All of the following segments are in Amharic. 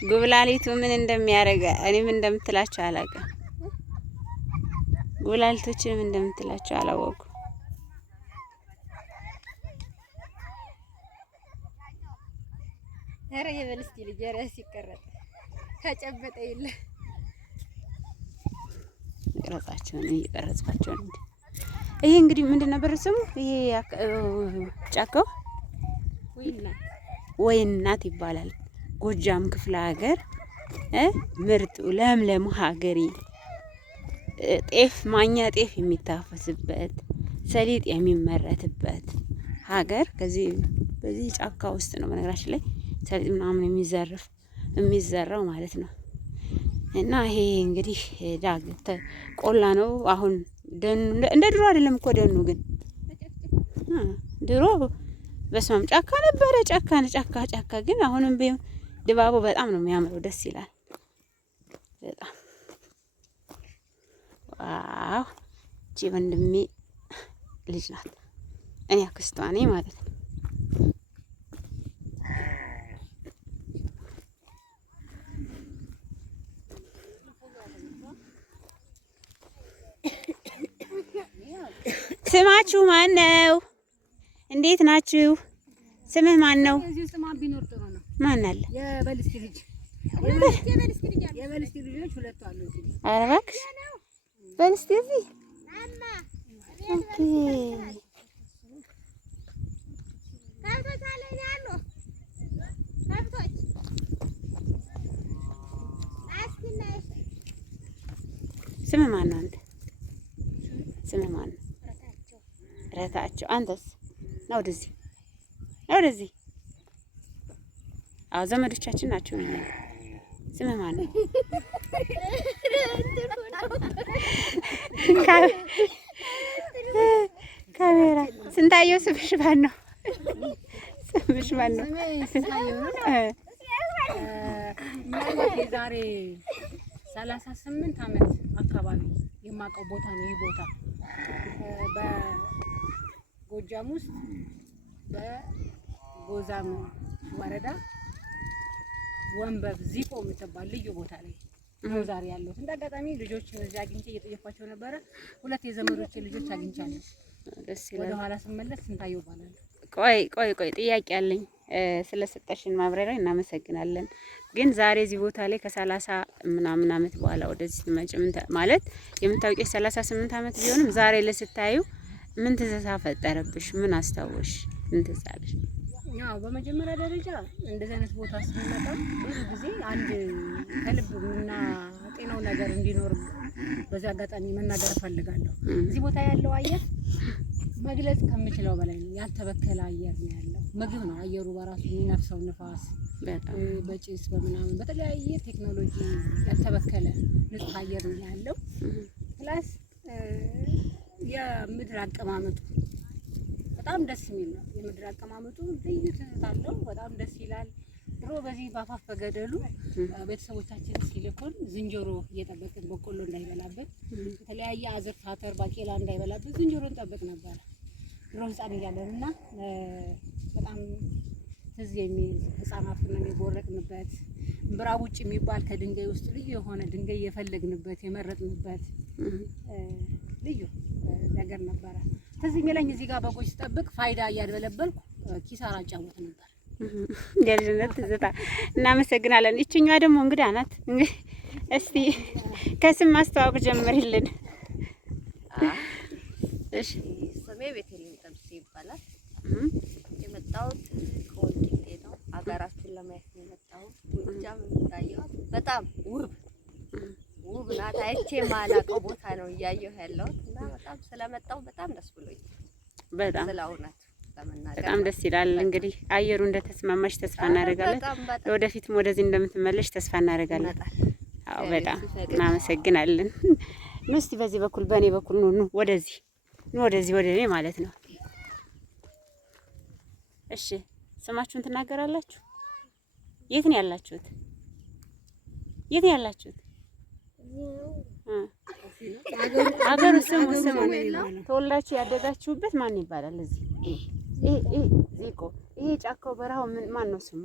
ጉብላሊቱ ምን እንደሚያደርግ እኔም እንደምትላቸው አላውቅም። ጉብላሊቶችን ምን እንደምትላቸው አላወኩም። ኧረ የበልስቲ ልጅ ኧረ ሲቀረጥ ተጨበጠ የለ ቀረጻቸውን እየቀረጽኳቸው ነው። ይሄ እንግዲህ ምንድን ነበር ስሙ? ይሄ ጫካው ወይናት ይባላል። ጎጃም ክፍለ ሀገር ምርጡ ለምለም ሀገሬ ጤፍ ማኛ ጤፍ የሚታፈስበት ሰሊጥ የሚመረትበት ሀገር በዚህ ጫካ ውስጥ ነው። በነገራችን ላይ ሰሊጥ ምናምን የሚዘራው ማለት ነው። እና ይሄ እንግዲህ ዳገት ቆላ ነው። አሁን ደኑ እንደ ድሮ አይደለም እኮ ደኑ ግን ድሮ በስማም ጫካ ነበረ። ጫካ ግን አሁንም ቢሆን ድባቡ በጣም ነው የሚያምረው። ደስ ይላል በጣም ዋው። እቺ ወንድሜ ልጅ ናት። እኔ አክስቷ ነኝ ማለት ነው። ስማችሁ ማን ነው? እንዴት ናችሁ? ስምህ ማን ነው? ማን አለ? የበልስቲ ልጅ ሁለት አሉ። ኧረ እባክሽ በልስቲ እዚህ ኦኬ። ስምህ ማን ነው? አንተ ስምህ ማን ነው? ረታቸው። አንተስ? ና ወደዚህ። አዎ ዘመዶቻችን ናቸው። ስምህ ማን ነው? ካሜራ ስንታየው። ስምሽ ማን ነው? ስምሽ ማን ነው? የዛሬ 38 ዓመት አካባቢ የማውቀው ቦታ ነው። ይህ ቦታ በጎጃም ውስጥ በጎዛም ወረዳ ወንበብ ዚቆ የምትባል ልዩ ቦታ ላይ ነው ዛሬ ያለሁት። እንደ አጋጣሚ ልጆች እዚህ አግኝቼ እየጠየኳቸው ነበረ። ሁለት የዘመዶቼ ልጆች አግኝቻለሁ። ደስ ይላል። ወደ ኋላ ስመለስ ስንታየው ይባላል። ቆይ ጥያቄ አለኝ። ስለሰጠሽን ማብራሪያ እናመሰግናለን። ግን ዛሬ እዚህ ቦታ ላይ ከ30 ምናምን ዓመት በኋላ ወደዚህ ትመጪ ማለት የምታውቂው 38 ዓመት ቢሆንም ዛሬ ለስታዩ ምን ትዝታ ፈጠረብሽ? ምን አስታወሽ? ምን ትዝ አለሽ? ያው በመጀመሪያ ደረጃ እንደዚህ አይነት ቦታ ስንመጣ ብዙ ጊዜ አንድ ከልብ ጤናው ነገር እንዲኖር በዚህ አጋጣሚ መናገር እፈልጋለሁ። እዚህ ቦታ ያለው አየር መግለጽ ከምችለው በላይ ነው። ያልተበከለ አየር ነው ያለው። ምግብ ነው አየሩ በራሱ የሚነፍሰው ንፋስ በጭስ በምናምን በተለያየ ቴክኖሎጂ ያልተበከለ ንጹህ አየር ነው ያለው። ፕላስ የምድር አቀማመጡ በጣም ደስ የሚል ነው። የምድር አቀማመጡ ልዩ ትዝታ አለው። በጣም ደስ ይላል። ድሮ በዚህ ባፋፍ በገደሉ ቤተሰቦቻችን ሲልኩን ዝንጀሮ እየጠበቅን በቆሎ እንዳይበላበት የተለያየ አዝርት አተር ባቄላ እንዳይበላበት ዝንጀሮ እንጠብቅ ነበር ድሮ ህፃን እያለን እና በጣም ትዝ የሚል ህፃናት ሆነን የቦረቅንበት ምብራብ ውጭ የሚባል ከድንጋይ ውስጥ ልዩ የሆነ ድንጋይ የፈለግንበት የመረጥንበት ልዩ ነገር ነበረ። ትዝ የሚለኝ እዚህ ጋር በጎች ስጠብቅ ፋይዳ እያድበለበልኩ ኪሳራ አጫወት ነበር። የልጅነት ትዝታ። እናመሰግናለን። ይችኛዋ ደግሞ እንግዳ ናት። እስቲ ከስም ማስተዋወቅ ጀምሪልን። እሺ ስሜ ቤተልሔም ጠብሴ ይባላል። የመጣሁት ከወልቂጤ ነው። ሀገራችን ለማየት ነው የመጣሁት። ጎጃም እንዳየኋት በጣም ውብ ናት። አይቼ የማላውቀው ቦታ ነው እያየሁ ያለሁት እና በጣም ስለመጣሁ በጣም ደስ ብሎኝ ስለ እውነት በጣም ደስ ይላል። እንግዲህ አየሩ እንደተስማማሽ ተስፋ እናደርጋለን። ወደፊትም ወደዚህ እንደምትመለሽ ተስፋ እናደርጋለን። አዎ በጣም እናመሰግናለን። ኑ እስቲ በዚህ በኩል በእኔ በኩል ኑ ወደዚህ ወደ እኔ ማለት ነው። እሺ ስማችሁን ትናገራላችሁ? የት ነው ያላችሁት? አገሩ ስሙ ተወልዳችሁ ያደጋችሁበት ማን ይባላል? እዚህ ዚቆ ይሄ ጫካው በረሃው ማን ነው ስሙ?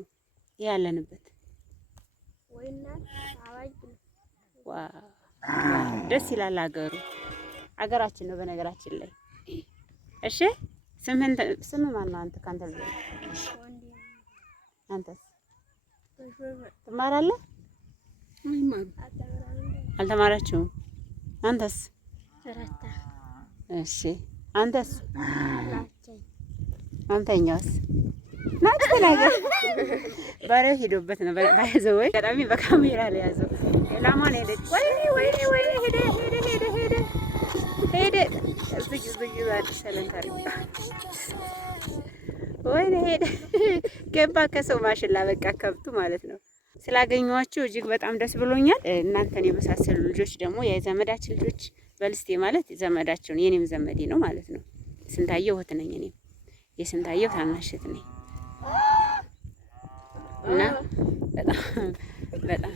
ያለንበት ዋው ደስ ይላል ሀገሩ። ሀገራችን ነው በነገራችን ላይ። እሺ ስምህ ማን ነው? አንተ ካንተ ልጅ አንተስ ትማራለህ? አልተማራችሁም? አንተስ? እሺ አንተስ? አንተኛውስ? ናት ተናገር። ባሪያው ሄዶበት ነው ባይዘው ወይ ቀዳሚ በካሜራ ላይ ያዘው። ላማን ሄደች። ወይኔ ሄደ እዚህ ዛሬ ሰለንካሪ ወይኔ ሄደ ገባ ከሰው ማሽላ በቃ ከብቱ ማለት ነው። ስላገኘኋችሁ እጅግ በጣም ደስ ብሎኛል። እናንተን የመሳሰሉ ልጆች ደግሞ የዘመዳችን ልጆች በልስቴ ማለት ዘመዳቸውን የኔም ዘመዴ ነው ማለት ነው። ስንታየው እህት ነኝ እኔም የስንታየው ታናሽ እህት ነኝ እና በጣም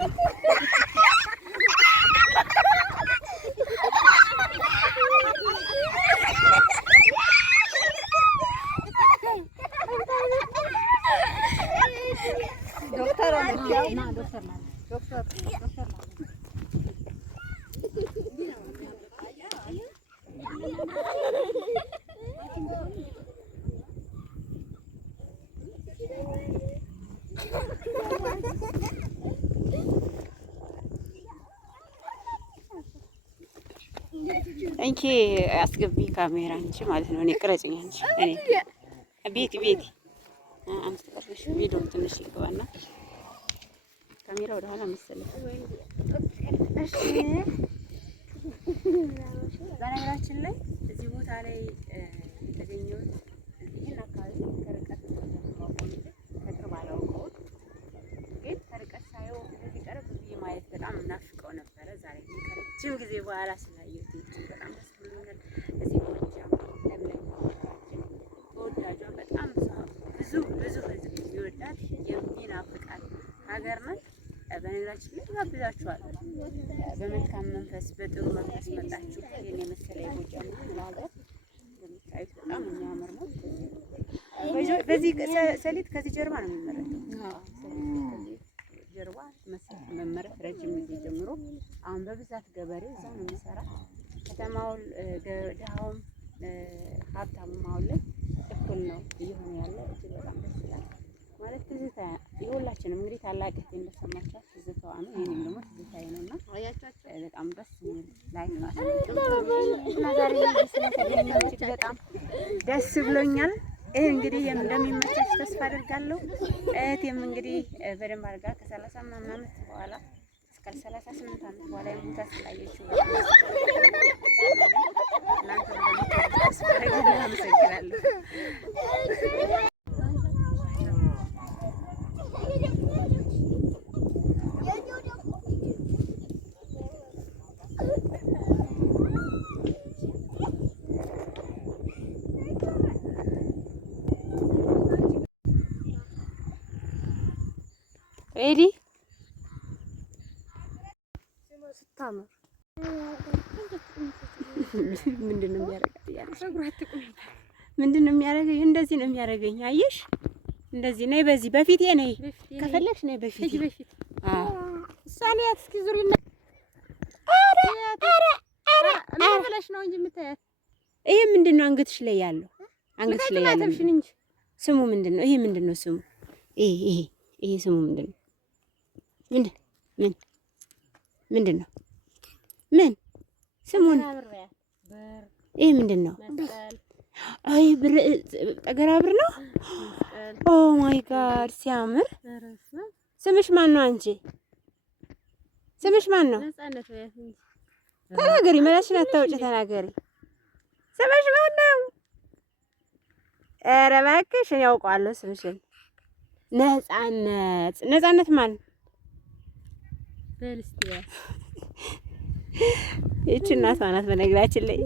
እንኪ አስገቢ ካሜራ አንቺ ማለት ነው። እኔ ቅረጭኝ አንቺ እኔ ቤቲ አንተ ተቀርሽ ቪዲዮ ትንሽ ይገባና ካሜራ ወደ ኋላ መሰለኝ። እሺ በነገራችን ላይ እዚህ ቦታ ላይ የተገኘሁት ይህን አካባቢ ከርቀት ከቅርብ አላውቀውም፣ ግን ከርቀት ሳየው እንደዚህ ቀረብ ብዬ ማየት በጣም እናፍቀው ነበረ። ዛሬ ግን ከረጅም ጊዜ በኋላ ስላየሁት በጣም ደስ ብሎኛል። እዚህ ጎጃም ለምለም ተወዳጇ በጣም ብዙ ህዝብ የሚወዳት የሚናፍቃት ሀገር ናት። በነገራችን ላይ ጋብዛችኋለሁ። በመልካም መንፈስ በጥሩ መንፈስ መጣችሁ። ይሄን የመሰለ የጎጃም ሀገር እንደምታዩት በጣም የሚያምር ነው። በዚህ ሰሊጥ ከዚህ ጀርባ ነው የሚመረተው። ጀርባ መመረት ረጅም ጊዜ ጀምሮ አሁን በብዛት ገበሬው እዛ ነው የሚሰራ። ከተማው ድሃውም ሀብታሙም አሁን ላይ እኩል ነው እየሆነ ያለ። እጅግ በጣም ደስ ይላል። ማለት ትዝታ የሁላችንም እንግዲህ ታላቅ እህቴ እንደሰማቻት ትዝታዋ ነው። ይሄንም ደግሞ ትዝታዬ ነውና በጣም ደስ የሚል ላይፍ ነው እና ዛሬ ስለተገኘሁ እጅግ በጣም ደስ ብሎኛል። ይሄ እንግዲህ እንደሚመቻች ተስፋ አደርጋለሁ። እህቴም እንግዲህ በደንብ አድርጋ ከ30 ምናምን ዓመት በኋላ እስከ 38 ዓመት በኋላ የሞታ ስላየችው እናንተ ተስፋ አደርጋለሁ። አመሰግናለሁ። ኤዲ ስታምር ምንድን ነው የሚያደርገኝ? ምንድን ነው የሚያደርገኝ? እንደዚህ ነው የሚያደርገኝ። አየሽ፣ እንደዚህ ነይ፣ በዚህ በፊቴ ነይ፣ ከፈለግሽ ነይ በፊቴ። አዎ እሷን ያት እስኪ ዙሪና። ኧረ ብለሽ ነው እንጂ የምታያት። ይሄ ምንድን ነው አንገትሽ ላይ ያለው? አንገትሽ ላይ ያለው ስሙ ምንድን ነው? ይሄ ምንድን ነው ስሙ? ይሄ ስሙ ምንድን ነው? ምንድን ነው? ምን ስሙን? ይሄ ምንድን ነው? አይ ብር ጠገራ ብር ነው። ኦ ማይ ጋድ ሲያምር። ስምሽ ማን ነው? አንቺ ስምሽ ማን ነው? ተናገሪ። መላሽን አታውጪ፣ ተናገሪ። ስምሽ ማን ነው? ኧረ እባክሽ እኔ አውቀዋለሁ ስምሽን። ነፃነት ማን? በልስቲያ ይቺ እናቷ ናት። በነገራችን ላይ